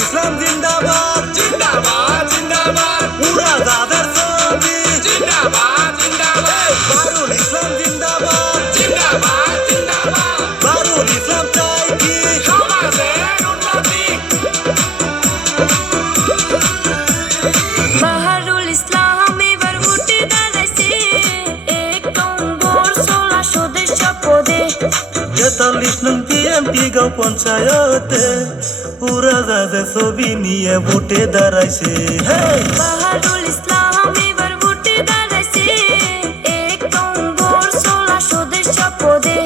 ইসলাম জিন্দাবাদ জিন্দাবাদ জিন্দাবাদ উড়াজাহাজের ছবি জিন্দাবাদ জিন্দাবাদ বারুল ইসলাম জিন্দাবাদ জিন্দাবাদ জিন্দাবাদ বারুল ইসলাম চাই কি সমাজের উন্নতি বাহারুল ইসলাম এবার ভোটে দাঁড়াইছে ১ নম্বর ১৬০০ দেশ পদে ৪৩ নং পিএমপি গাঁও পঞ্চায়েতে উড়াজাহাজের ছবি নিয়ে ভোটে দাঁড়াইছে বাহারুল ইসলাম এবার ভোটে দাঁড়াইছে ১ নম্বর ১৬০০ দেশ পদে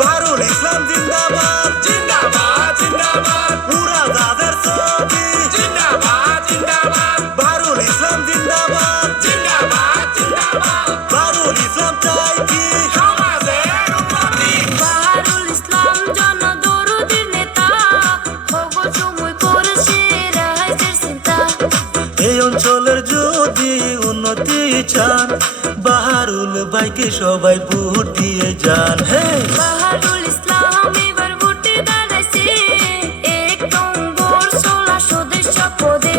বারুল ইসলাম জিন্দাবাদ জিন্দাবাদ জিন্দাবাদ উড়াজাহাজের ছবি জিন্দাবাদ জিন্দাবাদ বারুল ইসলাম জিন্দাবাদ জিন্দাবাদ জিন্দাবাদ বারুল ইসলাম চাই কি সমাজের উন্নতি বাহারুল ইসলাম জনদরদির নেতা হবো সময় করেছে রাইজের চিন্তা এই অঞ্চলের যদি উন্নতি চান বাহারুল ভাইকে সবাই ভোট দিয়ে যান বাহারুল ইসলাম এবার ভোটে দাঁড়াইছে ১ নম্বর ১৬০০ দেশ পদে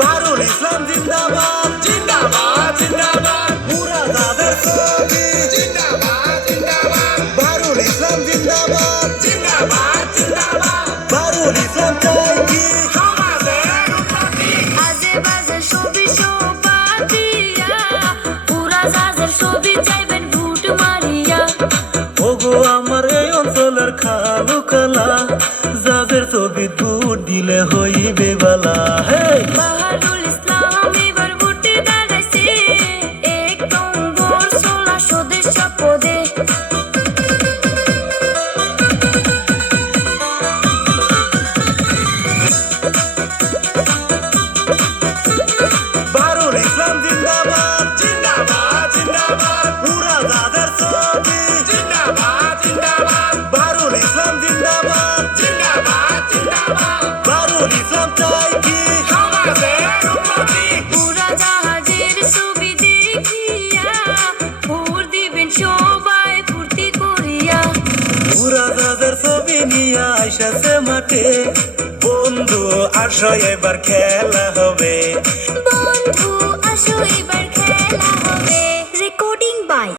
বারুল ইসলাম জিন্দাবাদ জিন্দাবাদ জিন্দাবাদ উড়াজাহাজের ছবি জিন্দাবাদ জিন্দাবাদ বারুল ইসলাম জিন্দাবাদ জিন্দাবাদ জিন্দাবাদ বারুল ইসলাম চাই কি সমাজের উন্নতি আজে বাজে ছবি দিয়া উড়াজাহাজের ছবি চাইবেন ভোট মারিয়া ওগো আমার এই অঞ্চলের খালু খালা যাদের ছবি ভোট দিলে হইবে বালা বাহারুল ইসলাম এবার ভোটে দাঁড়াইছে ১ নম্বর ১৬০০ দেশ পদে বারুল ইসলাম জিন্দাবাদ জিন্দাবাদ জিন্দাবাদ উড়াজাহাজের ছবি জিন্দাবাদ জিন্দাবাদ বারুল ইসলাম জিন্দাবাদ জিন্দাবাদ জিন্দাবাদ বারুল ইসলাম চাই কি সমাজের উন্নতি উড়াজাহাজের ছবি দেখিয়া ভোট দিবেন সবাই ফুর্তি করিয়া উড়াজাহাজের ছবি নিয়ে আইসাছে মাঠে বন্ধু আসো এবার খেলা হবে বন্ধু আসো এবার খেলা হবে